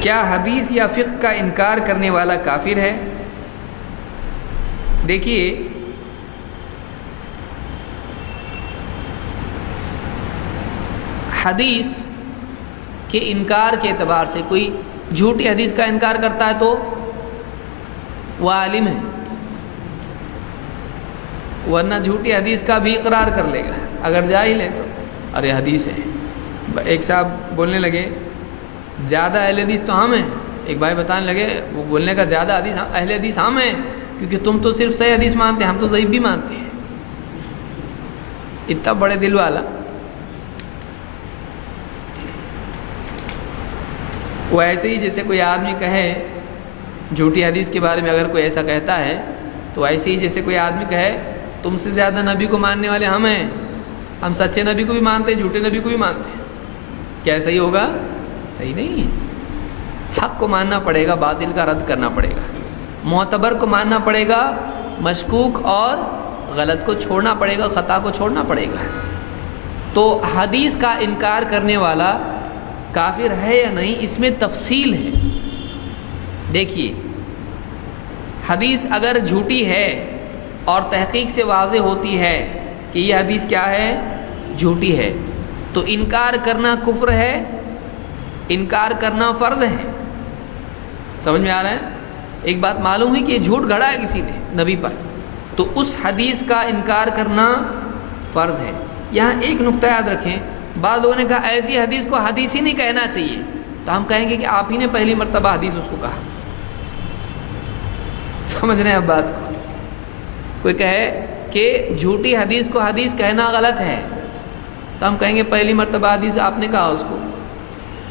کیا حدیث یا فقہ کا انکار کرنے والا کافر ہے؟ دیکھیے، حدیث کے انکار کے اعتبار سے کوئی جھوٹی حدیث کا انکار کرتا ہے تو وہ عالم ہے، ورنہ جھوٹی حدیث کا بھی اقرار کر لے گا۔ اگر جاہل ہے تو ارے حدیث ہے۔ ایک صاحب بولنے لگے زیادہ اہل حدیث تو ہم ہیں، ایک بھائی بتانے لگے وہ بولنے کا زیادہ اہل حدیث ہم ہیں، کیونکہ تم تو صرف صحیح حدیث مانتے ہیں، ہم تو ضعیف بھی مانتے ہیں۔ اتنا بڑے دل والا۔ وہ ایسے ہی جیسے کوئی آدمی کہے جھوٹی حدیث کے بارے میں، اگر کوئی ایسا کہتا ہے تو ایسے ہی جیسے کوئی آدمی کہے تم سے زیادہ نبی کو ماننے والے ہم ہیں، ہم سچے نبی کو بھی مانتے ہیں، جھوٹے نبی کو بھی مانتے ہیں۔ کیا صحیح ہوگا؟ صحیح نہیں ہے۔ حق کو ماننا پڑے گا، باطل کا رد کرنا پڑے گا، معتبر کو ماننا پڑے گا، مشکوک اور غلط کو چھوڑنا پڑے گا، خطا کو چھوڑنا پڑے گا۔ تو حدیث کا انکار کرنے والا کافر ہے یا نہیں، اس میں تفصیل ہے۔ دیکھیے، حدیث اگر جھوٹی ہے اور تحقیق سے واضح ہوتی ہے کہ یہ حدیث کیا ہے؟ جھوٹی ہے، تو انکار کرنا کفر ہے، انکار کرنا فرض ہے۔ سمجھ میں آ رہا ہے؟ ایک بات معلوم ہے کہ یہ جھوٹ گھڑا ہے کسی نے نبی پر، تو اس حدیث کا انکار کرنا فرض ہے۔ یہاں ایک نقطہ یاد رکھیں، بعض لوگوں نے کہا ایسی حدیث کو حدیث ہی نہیں کہنا چاہیے، تو ہم کہیں گے کہ آپ ہی نے پہلی مرتبہ حدیث اس کو کہا۔ سمجھ رہے ہیں اب بات کو؟ کوئی کہے کہ جھوٹی حدیث کو حدیث کہنا غلط ہے، تو ہم کہیں گے پہلی مرتبہ حدیث آپ نے کہا اس کو،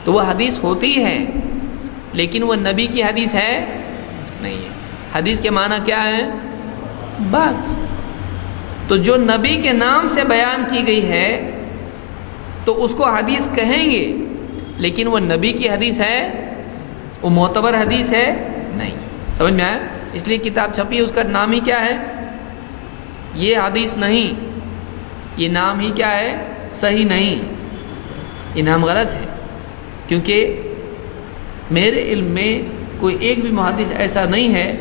تو وہ حدیث ہوتی ہے لیکن وہ نبی کی حدیث ہے نہیں ہے۔ حدیث کے معنی کیا ہے؟ بات۔ تو جو نبی کے نام سے بیان کی گئی ہے تو اس کو حدیث کہیں گے، لیکن وہ نبی کی حدیث ہے، وہ معتبر حدیث ہے نہیں۔ سمجھ میں آیا؟ اس لیے کتاب چھپی ہے، اس کا نام ہی کیا ہے؟ یہ حدیث نہیں، یہ نام ہی کیا ہے؟ صحیح نہیں، یہ نام غلط ہے۔ کیونکہ میرے علم میں کوئی ایک بھی محدث ایسا نہیں ہے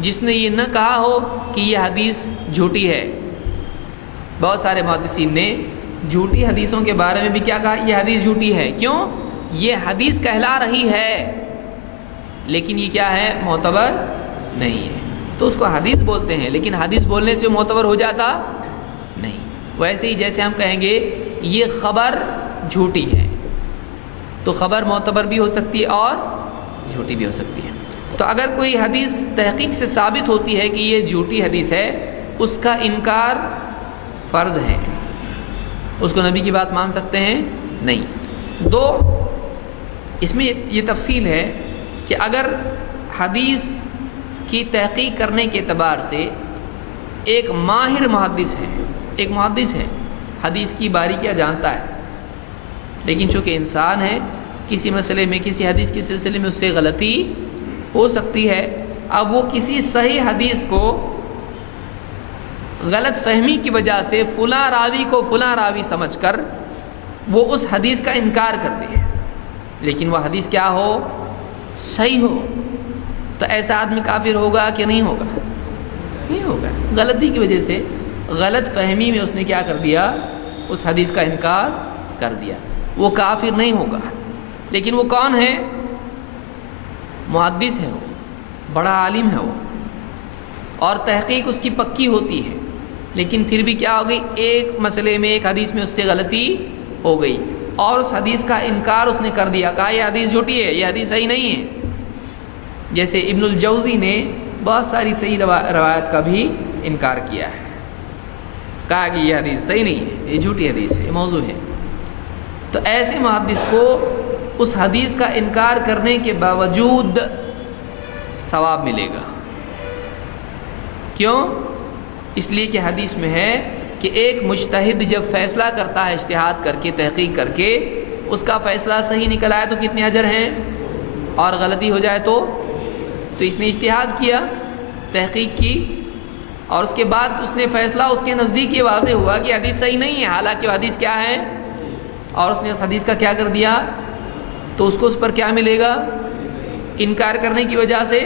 جس نے یہ نہ کہا ہو کہ یہ حدیث جھوٹی ہے۔ بہت سارے محدثین نے جھوٹی حدیثوں کے بارے میں بھی کیا کہا؟ یہ حدیث جھوٹی ہے۔ کیوں؟ یہ حدیث کہلا رہی ہے لیکن یہ کیا ہے؟ معتبر نہیں ہے، تو اس کو حدیث بولتے ہیں، لیکن حدیث بولنے سے معتبر ہو جاتا نہیں۔ ویسے ہی جیسے ہم کہیں گے یہ خبر جھوٹی ہے، تو خبر معتبر بھی ہو سکتی ہے اور جھوٹی بھی ہو سکتی ہے۔ تو اگر کوئی حدیث تحقیق سے ثابت ہوتی ہے کہ یہ جھوٹی حدیث ہے، اس کا انکار فرض ہے، اس کو نبی کی بات مان سکتے ہیں نہیں۔ دو، اس میں یہ تفصیل ہے کہ اگر حدیث کی تحقیق کرنے کے اعتبار سے ایک ماہر محدث ہے، ایک محدث ہے، حدیث کی باریکیاں جانتا ہے، لیکن چونکہ انسان ہے، کسی مسئلے میں، کسی حدیث کے سلسلے میں اس سے غلطی ہو سکتی ہے۔ اب وہ کسی صحیح حدیث کو غلط فہمی کی وجہ سے فلاں راوی کو فلاں راوی سمجھ کر وہ اس حدیث کا انکار کرتے ہیں، لیکن وہ حدیث کیا ہو؟ صحیح ہو، تو ایسا آدمی کافر ہوگا کہ نہیں ہوگا؟ نہیں ہوگا۔ غلطی کی وجہ سے، غلط فہمی میں اس نے کیا کر دیا؟ اس حدیث کا انکار کر دیا، وہ کافر نہیں ہوگا۔ لیکن وہ کون ہے؟ محدث ہے، وہ بڑا عالم ہے وہ، اور تحقیق اس کی پکی ہوتی ہے، لیکن پھر بھی کیا ہو گئی؟ ایک مسئلے میں، ایک حدیث میں اس سے غلطی ہو گئی اور اس حدیث کا انکار اس نے کر دیا، کہا یہ حدیث جھوٹی ہے، یہ حدیث صحیح نہیں ہے۔ جیسے ابن الجوزی نے بہت ساری صحیح روایت کا بھی انکار کیا ہے، کہا کہ یہ حدیث صحیح نہیں ہے، یہ جھوٹی حدیث ہے، یہ موضوع ہے۔ تو ایسے محدث کو اس حدیث کا انکار کرنے کے باوجود ثواب ملے گا۔ کیوں؟ اس لیے کہ حدیث میں ہے کہ ایک مجتہد جب فیصلہ کرتا ہے اجتہاد کر کے، تحقیق کر کے، اس کا فیصلہ صحیح نکل آئے تو کتنے اجر ہیں، اور غلطی ہو جائے تو اس نے اجتہاد کیا، تحقیق کی، اور اس کے بعد اس نے فیصلہ، اس کے نزدیک یہ واضح ہوا کہ حدیث صحیح نہیں ہے، حالانکہ وہ حدیث کیا ہے، اور اس نے اس حدیث کا کیا کر دیا، تو اس کو اس پر کیا ملے گا؟ انکار کرنے کی وجہ سے،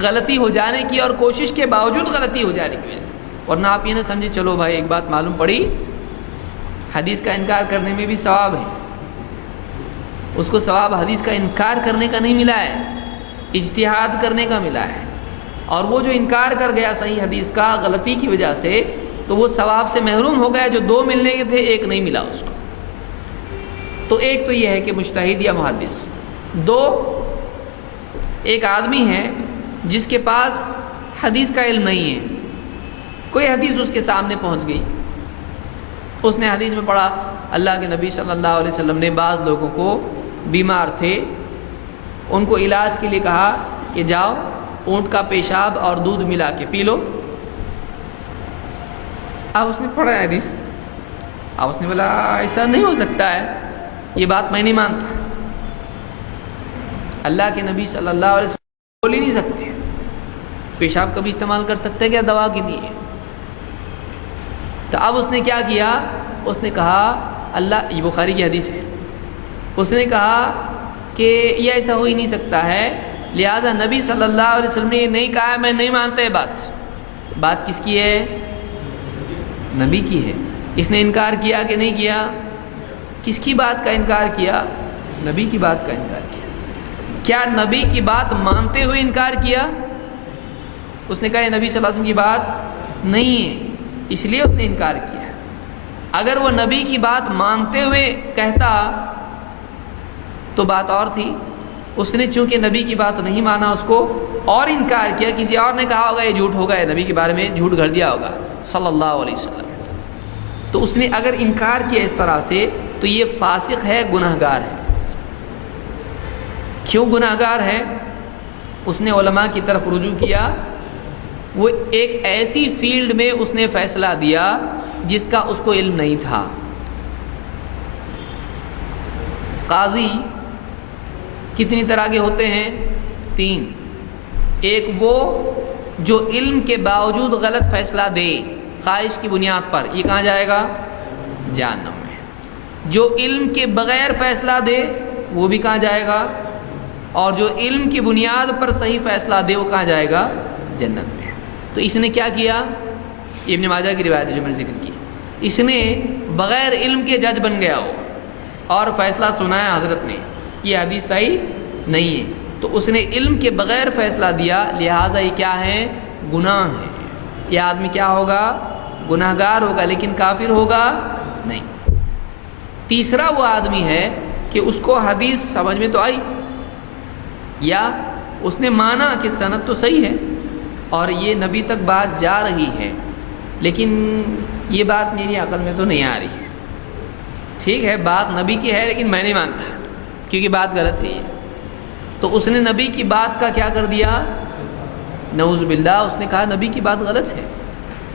غلطی ہو جانے کی اور کوشش کے باوجود غلطی ہو جانے کی وجہ سے. ورنہ آپ یہ نہ سمجھے چلو بھائی ایک بات معلوم پڑی، حدیث کا انکار کرنے میں بھی ثواب ہے. اس کو ثواب حدیث کا انکار کرنے کا نہیں ملا ہے، اجتہاد کرنے کا ملا ہے. اور وہ جو انکار کر گیا صحیح حدیث کا غلطی کی وجہ سے، تو وہ ثواب سے محروم ہو گیا. جو 2 ملنے کے تھے 1 نہیں ملا اس کو. تو ایک تو یہ ہے کہ مجتہد یا محدث. 2، ایک آدمی ہے جس کے پاس حدیث کا علم نہیں ہے، کوئی حدیث اس کے سامنے پہنچ گئی، اس نے حدیث میں پڑھا اللہ کے نبی صلی اللہ علیہ وسلم نے بعض لوگوں کو بیمار تھے، ان کو علاج کے لیے کہا کہ جاؤ اونٹ کا پیشاب اور دودھ ملا کے پی لو. اب اس نے پڑھا حدیث، اب اس نے بولا ایسا نہیں ہو سکتا ہے، یہ بات میں نہیں مانتا. اللہ کے نبی صلی اللہ علیہ وسلم بول ہی نہیں سکتے، پیشاب کبھی استعمال کر سکتے کیا دوا کے لیے؟ تو اب اس نے کیا کیا، اس نے کہا اللہ، یہ بخاری کی حدیث ہے، اس نے کہا کہ یہ ایسا ہو ہی نہیں سکتا ہے، لہذا نبی صلی اللہ علیہ وسلم نے یہ نہیں کہا ہے، میں نہیں مانتا ہے. بات کس کی ہے؟ نبی کی ہے. اس نے انکار کیا کہ نہیں کیا؟ کس کی بات کا انکار کیا؟ نبی کی بات کا انکار کیا. کیا نبی کی بات مانتے ہوئے انکار کیا؟ اس نے کہا یہ نبی صلی اللہ علیہ وسلم کی بات نہیں ہے، اس لیے اس نے انکار کیا. اگر وہ نبی کی بات مانتے ہوئے کہتا تو بات اور تھی. اس نے چونکہ نبی کی بات نہیں مانا، اس کو اور انکار کیا. کسی اور نے کہا ہوگا یہ جھوٹ ہوگا، یہ نبی کے بارے میں جھوٹ گھڑ دیا ہوگا صلی اللہ علیہ وسلم. تو اس نے اگر انکار کیا اس طرح سے تو یہ فاسق ہے، گناہگار ہے. کیوں گناہگار ہے؟ اس نے علماء کی طرف رجوع کیا. وہ ایک ایسی فیلڈ میں اس نے فیصلہ دیا جس کا اس کو علم نہیں تھا. قاضی کتنی طرح کے ہوتے ہیں؟ 3. ایک وہ جو علم کے باوجود غلط فیصلہ دے خواہش کی بنیاد پر، یہ کہاں جائے گا؟ جہنم میں. جو علم کے بغیر فیصلہ دے وہ بھی کہاں جائے گا؟ اور جو علم کی بنیاد پر صحیح فیصلہ دے وہ کہاں جائے گا؟ جنت میں. تو اس نے کیا کیا؟ ابن ماجہ کی روایت ہے جو میں نے ذکر کی. اس نے بغیر علم کے جج بن گیا ہو اور فیصلہ سنایا حضرت نے کہ یہ حدیث صحیح نہیں ہے. تو اس نے علم کے بغیر فیصلہ دیا، لہٰذا یہ کیا ہے؟ گناہ ہے. یہ آدمی کیا ہوگا؟ گناہگار ہوگا، لیکن کافر ہوگا نہیں. تیسرا وہ آدمی ہے کہ اس کو حدیث سمجھ میں تو آئی، یا اس نے مانا کہ سند تو صحیح ہے اور یہ نبی تک بات جا رہی ہے، لیکن یہ بات میری عقل میں تو نہیں آ رہی ہے. ٹھیک ہے بات نبی کی ہے لیکن میں نہیں مانتا کیونکہ بات غلط ہے یہ. تو اس نے نبی کی بات کا کیا کر دیا؟ نعوذ باللہ، اس نے کہا نبی کی بات غلط ہے.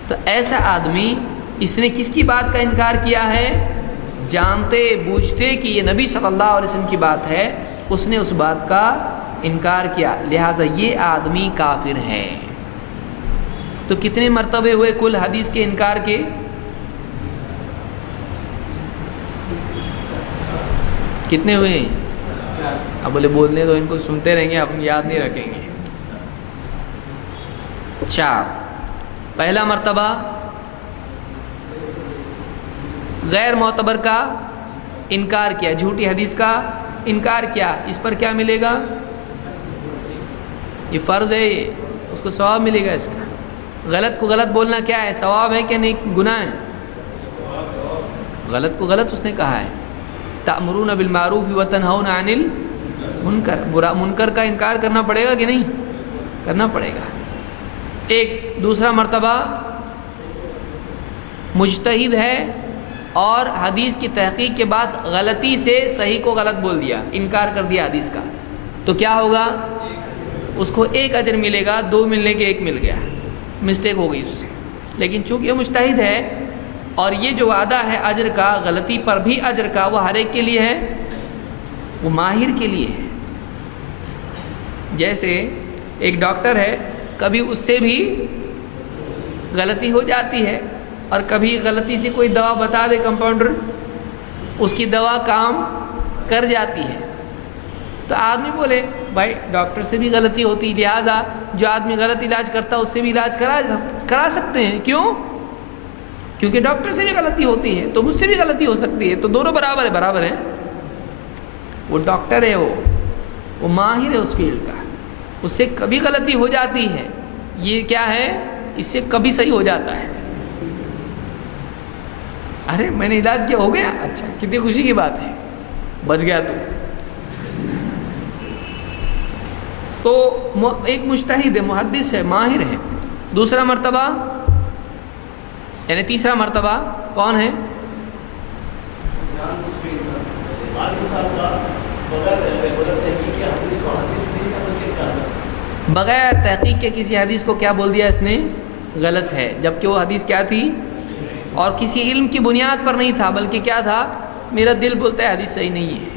تو ایسا آدمی، اس نے کس کی بات کا انکار کیا ہے؟ جانتے بوجھتے کہ یہ نبی صلی اللہ علیہ وسلم کی بات ہے، اس نے اس بات کا انکار کیا، لہٰذا یہ آدمی کافر ہے. تو کتنے مرتبے ہوئے کل حدیث کے انکار کے؟ کتنے ہوئے؟ اب بولے بولنے تو ان کو سنتے رہیں گے، ہم یاد نہیں رکھیں گے. 4. پہلا مرتبہ غیر معتبر کا انکار کیا، جھوٹی حدیث کا انکار کیا. اس پر کیا ملے گا؟ یہ فرض ہے، یہ اس کو ثواب ملے گا. اس کا غلط کو غلط بولنا کیا ہے؟ ثواب ہے کہ نہیں؟ گناہ ہے. غلط کو غلط اس نے کہا ہے. تأمرون بالمعروف وتنہون عن المنکر، برا منکر کا انکار کرنا پڑے گا کہ نہیں؟ کرنا پڑے گا. ایک دوسرا مرتبہ مجتہد ہے اور حدیث کی تحقیق کے بعد غلطی سے صحیح کو غلط بول دیا، انکار کر دیا حدیث کا. تو کیا ہوگا؟ اس کو 1 اجر ملے گا، 2 ملنے کے 1 مل گیا، مسٹیک ہو گئی اس سے. لیکن چونکہ وہ مجتہد ہے اور یہ جو وعدہ ہے اجر کا، غلطی پر بھی اجر کا، وہ ہر ایک کے لیے ہے، وہ ماہر کے لیے ہے. جیسے ایک ڈاکٹر ہے، کبھی اس سے بھی غلطی ہو جاتی ہے اور کبھی غلطی سے کوئی دوا بتا دے کمپاؤنڈر، اس کی دوا کام کر جاتی ہے. تو آدمی بولے بھائی ڈاکٹر سے بھی غلطی ہوتی، لہٰذا جو آدمی غلط علاج کرتا ہے اس سے بھی علاج کرا سکتے ہیں. کیوں؟ کیونکہ ڈاکٹر سے بھی غلطی ہوتی ہے تو مجھ سے بھی غلطی ہو سکتی ہے، تو دونوں برابر ہیں. وہ ڈاکٹر ہے، وہ ماہر ہے اس فیلڈ کا، اس سے کبھی غلطی ہو جاتی ہے. یہ کیا ہے؟ اس سے کبھی صحیح ہو جاتا ہے. ارے میں نے علاج کیا، ہو گیا، اچھا کتنی خوشی کی بات ہے، بچ گیا تو ایک مجتہد ہے، محدث ہے، ماہر ہے. دوسرا مرتبہ یعنی تیسرا مرتبہ کون ہے؟ بغیر تحقیق کے کسی حدیث کو کیا بول دیا اس نے؟ غلط ہے، جبکہ وہ حدیث کیا تھی؟ اور کسی علم کی بنیاد پر نہیں تھا، بلکہ کیا تھا؟ میرا دل بولتا ہے حدیث صحیح نہیں ہے.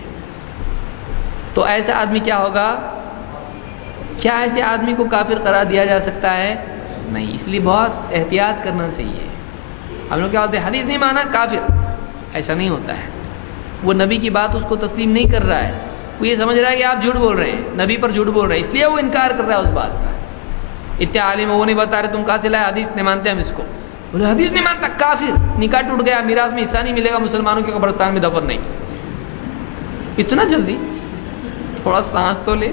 تو ایسا آدمی کیا ہوگا؟ کیا ایسے آدمی کو کافر قرار دیا جا سکتا ہے؟ نہیں. اس لیے بہت احتیاط کرنا چاہیے. ہم لوگ کیا ہوتے ہیں، حدیث نہیں مانا کافر، ایسا نہیں ہوتا ہے. وہ نبی کی بات اس کو تسلیم نہیں کر رہا ہے، وہ یہ سمجھ رہا ہے کہ آپ جھوٹ بول رہے ہیں، نبی پر جھوٹ بول رہے ہیں، اس لیے وہ انکار کر رہا ہے اس بات کا. اتنے عالم وہ نہیں بتا رہے تم کہاں سے لائے، حدیث نہیں مانتے ہم اس کو. بولے حدیث نہیں مانتا کافر، نکاح ٹوٹ گیا، میراث میں حصہ نہیں ملے گا، مسلمانوں کے قبرستان میں دفن نہیں. اتنا جلدی؟ تھوڑا سانس تو لے.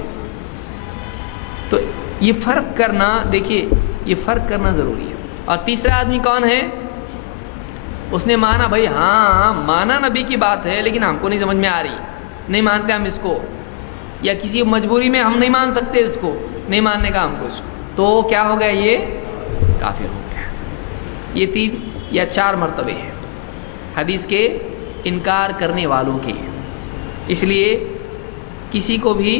تو یہ فرق کرنا، دیکھیے یہ فرق کرنا ضروری ہے. اور تیسرا آدمی کون ہے؟ اس نے مانا بھائی ہاں مانا نبی کی بات ہے، لیکن ہم کو نہیں سمجھ میں آ رہی، نہیں مانتے ہم اس کو، یا کسی مجبوری میں ہم نہیں مان سکتے اس کو، نہیں ماننے کا ہم کو اس کو، تو کیا ہو گیا؟ یہ کافر ہو گیا. یہ 3 یا 4 مرتبے ہیں حدیث کے انکار کرنے والوں کے. اس لیے کسی کو بھی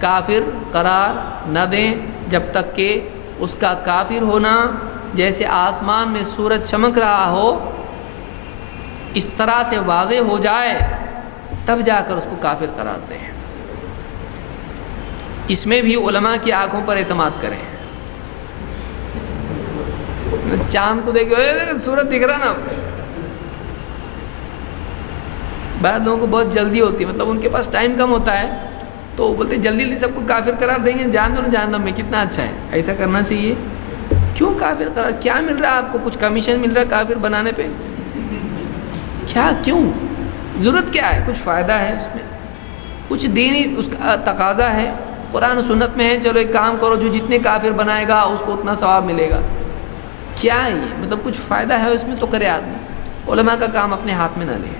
کافر قرار نہ دیں جب تک کہ اس کا کافر ہونا جیسے آسمان میں سورج چمک رہا ہو اس طرح سے واضح ہو جائے، تب جا کر اس کو کافر قرار دیں. اس میں بھی علماء کی آنکھوں پر اعتماد کریں. چاند کو دیکھو، سورج دکھ رہا نا. بعض لوگوں کو بہت جلدی ہوتی ہے، مطلب ان کے پاس ٹائم کم ہوتا ہے، تو وہ بولتے جلدی جلدی سب کو کافر قرار دیں گے، جان دو نا جہنم میں، کتنا اچھا ہے. ایسا کرنا چاہیے. کیوں کافر قرار؟ کیا مل رہا ہے آپ کو؟ کچھ کمیشن مل رہا ہے کافر بنانے پہ؟ کیا؟ کیوں؟ ضرورت کیا ہے؟ کچھ فائدہ ہے اس میں؟ کچھ دینی اس کا تقاضا ہے؟ قرآن و سنت میں ہے چلو ایک کام کرو، جو جتنے کافر بنائے گا اس کو اتنا ثواب ملے گا. کیا ہے یہ؟ مطلب کچھ فائدہ ہے اس میں تو کرے آدمی. علماء کا کام اپنے ہاتھ میں نہ لے.